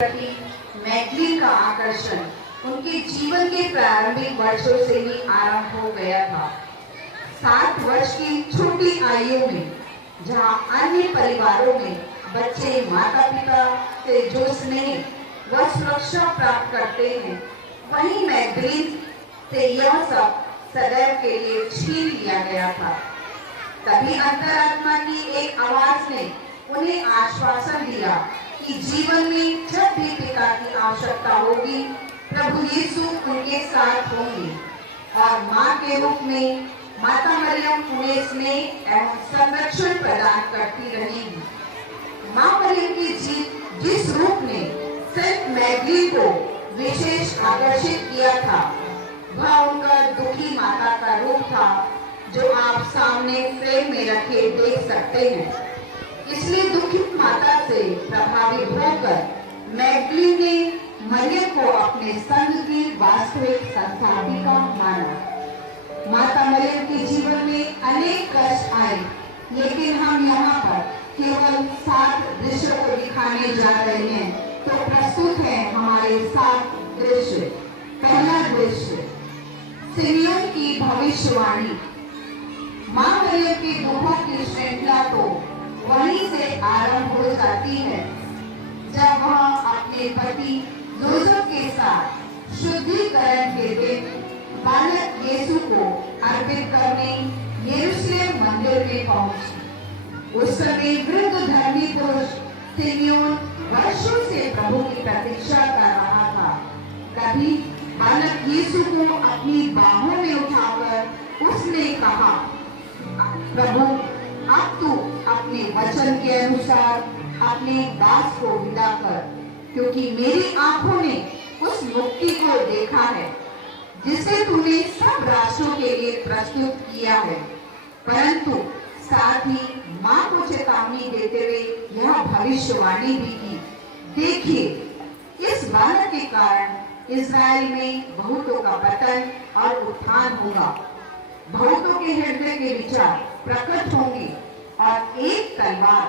प्रति मैगलीन का आकर्षण उनके जीवन के प्रारंभिक वर्षों से ही आरंभ हो गया था। 7 वर्ष की छोटी आयु में जहां अन्य परिवारों में बच्चे माता पिता से जो स्नेह व सुरक्षा प्राप्त करते हैं, वहीं मैगलीन से यह सब सदैव के लिए छीन लिया गया था। तभी अंतरात्मा की एक आवाज ने उन्हें आश्वासन दिया कि जीवन में जब भी पिता की आवश्यकता होगी, प्रभु यीशु उनके साथ होंगे और मां के रूप में माता मरियम उन्हें स्नेह एवं संरक्षण प्रदान करती रहेगी। मां मरियम की जिस रूप ने सेंट मैगलीन को विशेष आकर्षित किया था, वह उनका दुखी माता का रूप था, जो आप सामने फ्रेम में रखे देख सकते हैं। इसलिए दुखित माता से प्रभावित होकर मैगलीन ने मरियम को अपने संग की वास्तविक संस्थापिका माना। माता मरियम के जीवन में अनेक कष्ट आए, लेकिन हम यहाँ पर केवल 7 दृश्यों को दिखाने जा रहे हैं। तो प्रस्तुत है हमारे 7 दृश्य। पहला दृश्य, सिमियोन की भविष्यवाणी। मां मरियम के दुखों की श्रृंखला तो वहीं से आरंभ हो जाती है, जब वह अपने पति योसेफ के साथ शुद्धिकरण के दिन बालक यीशु को अर्पित करने यरूशलेम मंदिर में पहुंची। उस समय वृद्ध धर्मी पुरुष सिमियोन वर्षों से प्रभु की प्रतीक्षा कर रहा था। तभी बालक यीशु को अपनी बाहों में उठाकर उसने कहा, प्रभु, अब तू अपने वचन के अनुसार अपने दास को विदा कर, क्योंकि मेरी आंखों ने उस मुक्ति को देखा है जिसे तूने सब राष्ट्रों के लिए प्रस्तुत किया है। परंतु साथ ही मां को चेतावनी देते हुए यह भविष्यवाणी भी की, देखिए, इस बालक के कारण इस्राएल में बहुतों का पतन और उत्थान होगा। बहुतों के हृदय के विचार प्रकट होंगे और एक तलवार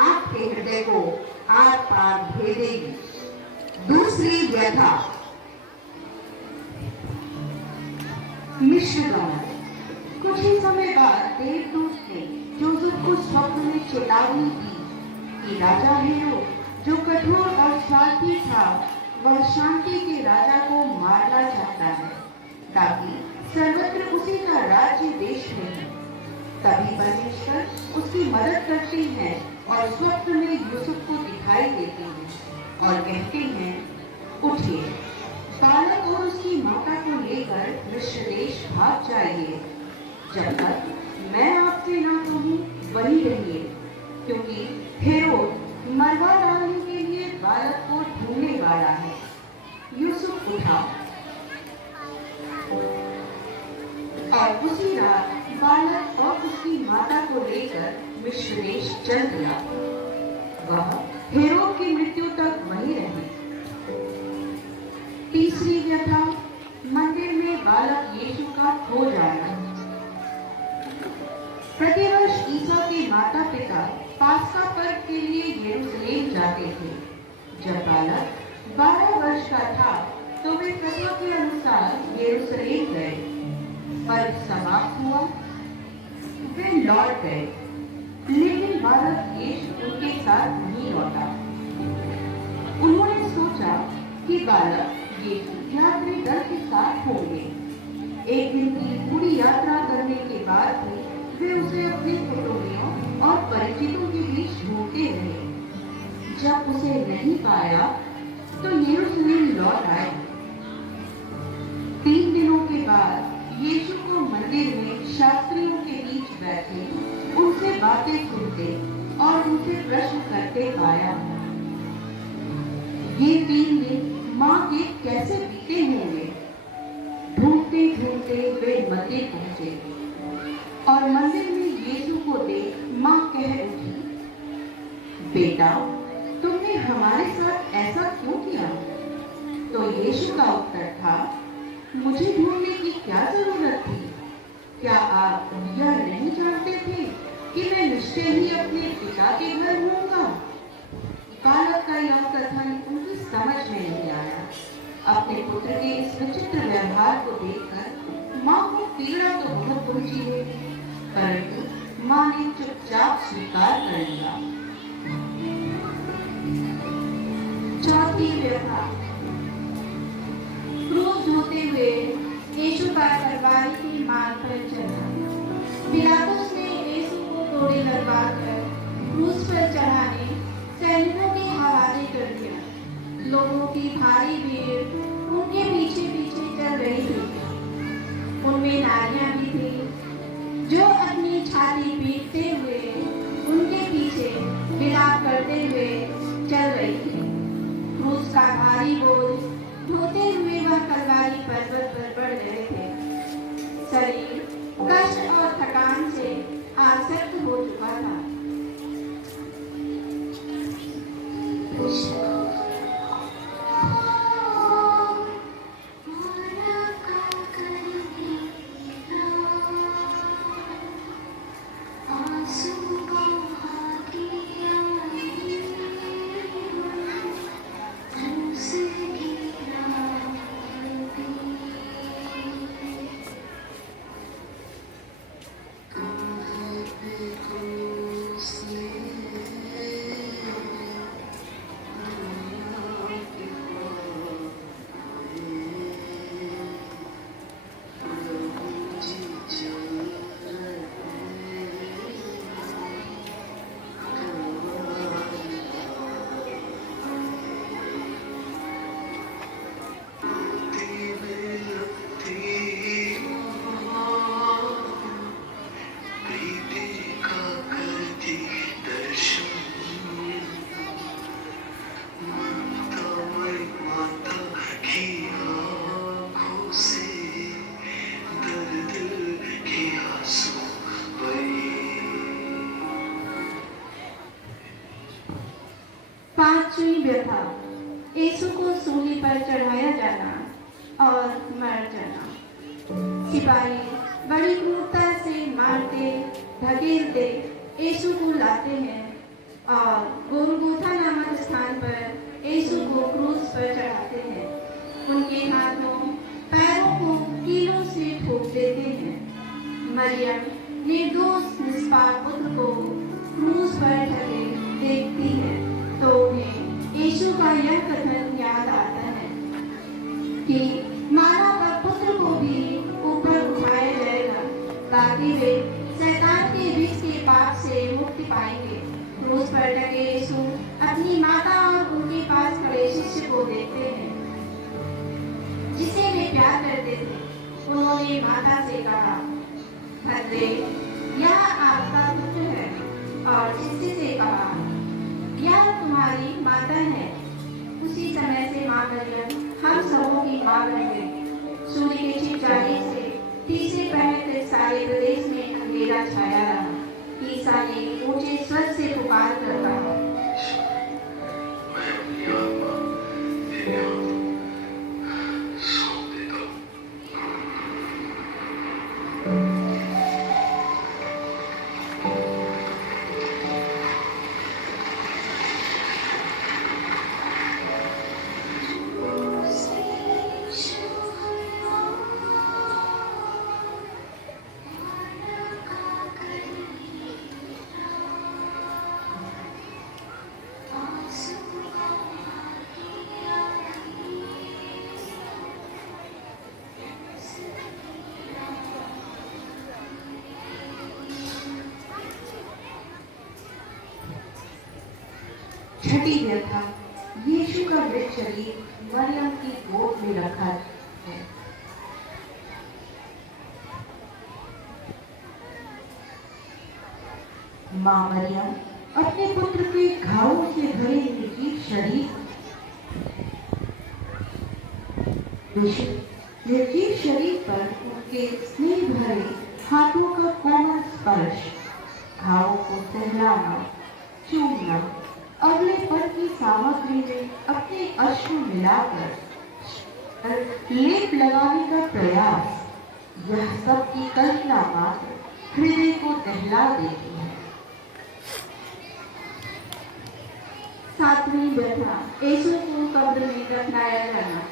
आपके हृदय को आर पार भेदेगी। दूसरी व्यथा, मिश्रगमन। कुछ ही समय बाद देवदूत ने जोसेफ को स्वप्न में चेतावनी दी कि राजा हेरोद, जो कठोर और स्वार्थी था, वह शांति के राजा को मारना चाहता है, ताकि सर्वत्र उसी का राज्य देश में है। तभी परमेश्वर उसकी मदद करते हैं और स्वप्न में यूसुफ को दिखाई देते हैं और कहते हैं, उठिए, बालक और उसकी माता को लेकर मिस्र देश भाग जाइए, जब तक मैं आपसे ना कहूं वहीं रहिए, क्योंकि हेरोद मरवा डालने के लिए बालक को ढूंढने वाला है। यूसुफ उठा और उसी रात बालक और उसकी माता को लेकर मिस्र देश चल दिया। वह हेरोद की मृत्यु तक वहीं रहे। तीसरी व्यथा, मंदिर में बालक यीशु का खो जाना। प्रतिवर्ष ईसा के माता पिता पास्का पर्व के लिए यरूशलेम जाते थे। जब बालक 12 वर्ष का था तो वे कथा के अनुसार यरूशलेम गए। पर्व समाप्त हुआ, वे लौट गए, लेकिन बालक यीशु उनके साथ नहीं लौटा। उन्होंने सोचा कि बालक यीशु अपने दल के साथ होंगे। एक दिन की पूरी यात्रा करने के बाद भी वे उसे अपने कुटुंबियों और परिचितों के बीच ढूंढते रहे। जब उसे नहीं पाया तो यरूशलेम लौट आए। 3 दिनों के बाद यीशु को मंदिर में शास्त्रियों के बीच बैठे उनसे बातें सुनते और उनसे प्रश्न करते पाया। ये 3 दिन मां के कैसे बीते होंगे। ढूंढते ढूंढते वे मंदिर पहुंचे और मंदिर में यीशु को देख मां कह उठी, बेटा, तुमने हमारे साथ ऐसा क्यों किया? तो यीशु का उत्तर था, मुझे ढूंढने की क्या जरूरत थी? क्या आप यह नहीं जानते थे कि मैं निश्चय ही अपने पिता के घर होऊंगा? बालक का यह कथन उनकी समझ में नहीं आया। अपने पुत्र के इस विचित्र व्यवहार को देखकर माँ को पीड़ा तो बहुत पहुंची है, परंतु माँ ने चुपचाप स्वीकार कर लिया। चौथी व्यथा। क्रूस ढोते हुए यीशु का तलवार की मार पर चढ़ा। पिलातुस ने यीशु को कोड़े लगवाकर क्रूस पर चढ़ाने सैनिकों के हवाले कर दिया। लोगों की भारी भीड़ उनके पीछे पीछे चल रही थी। उनमें नारियां भी थी जो अपनी छाती पीटते हुए उनके पीछे विलाप करते हुए चल रही थी। क्रूस का भारी बोझ ढोते हुए वह कलवारी पर्वत पर बढ़ रहे थे। शरीर कष्ट और थकान से आसक्त हो चुका था। पांचवी व्यथा। यीशु को सूली पर चढ़ाया जाना और मर जाना। सिपाही बड़ी क्रूरता से मारते धकेलते यीशु को लाते हैं और गोलगोथा नामक स्थान पर यीशु को क्रूस पर चढ़ाते हैं। उनके हाथों पैरों को कीलों से ठोक देते हैं। मरियम निर्दोष निष्पाप पुत्र को क्रूस पर ढके देखती है तो उन्हें यीशु का यह कथन याद आता है कि मानव का पुत्र को भी ऊपर उठाया जाएगा ताकि वे शैतान के विष के पाप से मुक्ति पाएंगे। क्रूस पर ढके यीशु अपनी माता और उनके पास खड़े शिष्य को देखते हैं जिसे वे प्यार करते थे। उन्होंने माता से कहा, भद्रे, यह आपका पुत्र है, और शिष्य से कहा, यह तुम्हारी माता है। उसी समय से माँ मरियम हम सबों की माँ बन गई। सूर्य के छिप जाने से तीसरे पहर तक सारे प्रदेश में अंधेरा छाया रहा। ईसा ने ऊंचे स्वर से पुकार कर कहा, छठी व्यथा। यीशु का मृत शरीर मरियम की गोद में रखा है। माँ मरियम अपने पुत्र के घावों से भरे निर्जीव शरीर पर उनके स्नेह भरे हाथों का कोमल स्पर्श, घावों को सहलाना, चूमना, अगले पल की सामग्री में अपने अश्रु मिलाकर लेप लगाने का प्रयास, यह सब की कल्पना मात्र हृदय को दहला देती है। सातवीं व्यथा, यीशु को कब्र में दफनाया जाना।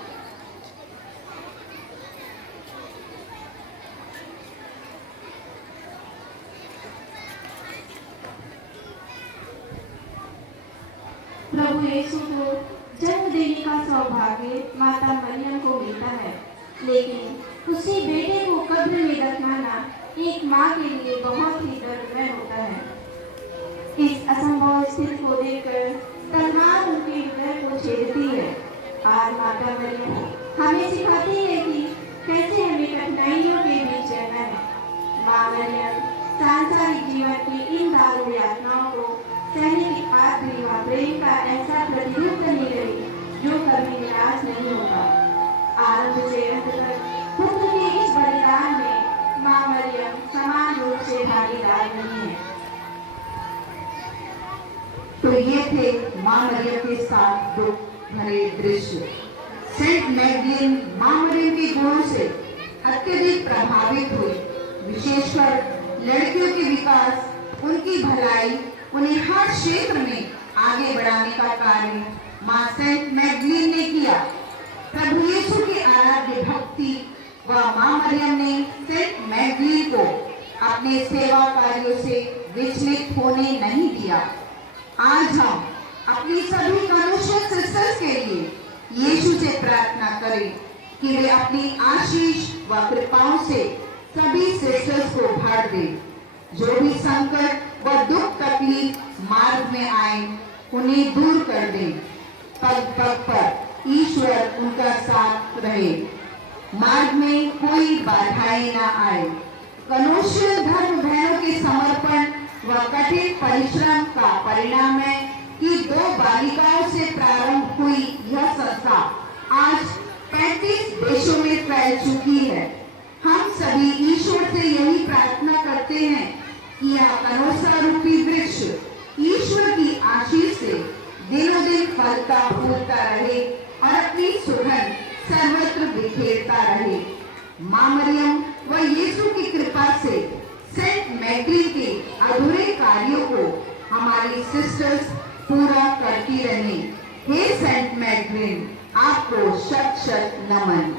प्रभु यीशु को जन्म देने का सौभाग्य माता मरियम को मिलता है, लेकिन उसी बेटे को कब्र में दफनाना एक माँ के लिए बहुत ही दर्दमय होता है। इस असंभव स्थिति को देखकर तलवार उनके हृदय को छेदती है। आज माता मरियम हमें सिखाती है कि कैसे हमें कठिनाइयों के बीच रहना है। माँ मरियम सांसारिक जीवन की इन दारुण यातनाओं को सहने के बाद भी वह प्रेम का ऐसा प्रतिरूप बनी रही जो कभी निराश नहीं होगा। आरंभ से अंत तक पुत्र के इस बलिदान में माँ मरियम समान रूप से भागीदार नहीं है। तो ये थे माँ मरियम के साथ दुख भरे दृश्य। सेंट मैगडलीन माँ मरियम के गुणों से अत्यधिक प्रभावित हुई। विशेषकर लड़कियों के विकास, उनकी भलाई, उन्हें हर क्षेत्र में आगे बढ़ाने का कार्य माँ सेंट मैगडलीन ने किया। प्रभु यीशु की आराध्य भक्ति व माँ मरियम ने सेंट मैगडलीन को अपने सेवा कार्यों से विचलित होने नहीं दिया। आज हम अपनी सभी कनुष्यन सिस्टर्स के लिए यीशु से प्रार्थना करें कि वे अपनी आशीष व कृपाओं से सभी सिस्टर्स को भर दें। जो भी संकट व दुख तकलीफ मार्ग में आए उन्हें दूर कर दें। पग पग पर ईश्वर उनका साथ रहे, मार्ग में कोई बाधाएं न आए। कनुष्यन धर्म बहनों के समर्पण व कठिन परिश्रम का परिणाम है कि 2 बालिकाओं से प्रारंभ हुई यह संस्था आज 35 देशों में फैल चुकी है। हम सभी ईश्वर से यही प्रार्थना करते हैं कि यह कनोसा रूपी वृक्ष ईश्वर की आशीष से दिनों दिन फलता फूलता रहे और अपनी सुगंध सर्वत्र बिखेरता रहे। माँ मरियम व यीशु की कृपा से सेंट मैगडलीन के अधूरे कार्यों को हमारी सिस्टर्स पूरा करती रहें। हे सेंट मैगडलीन, आपको शत शत नमन।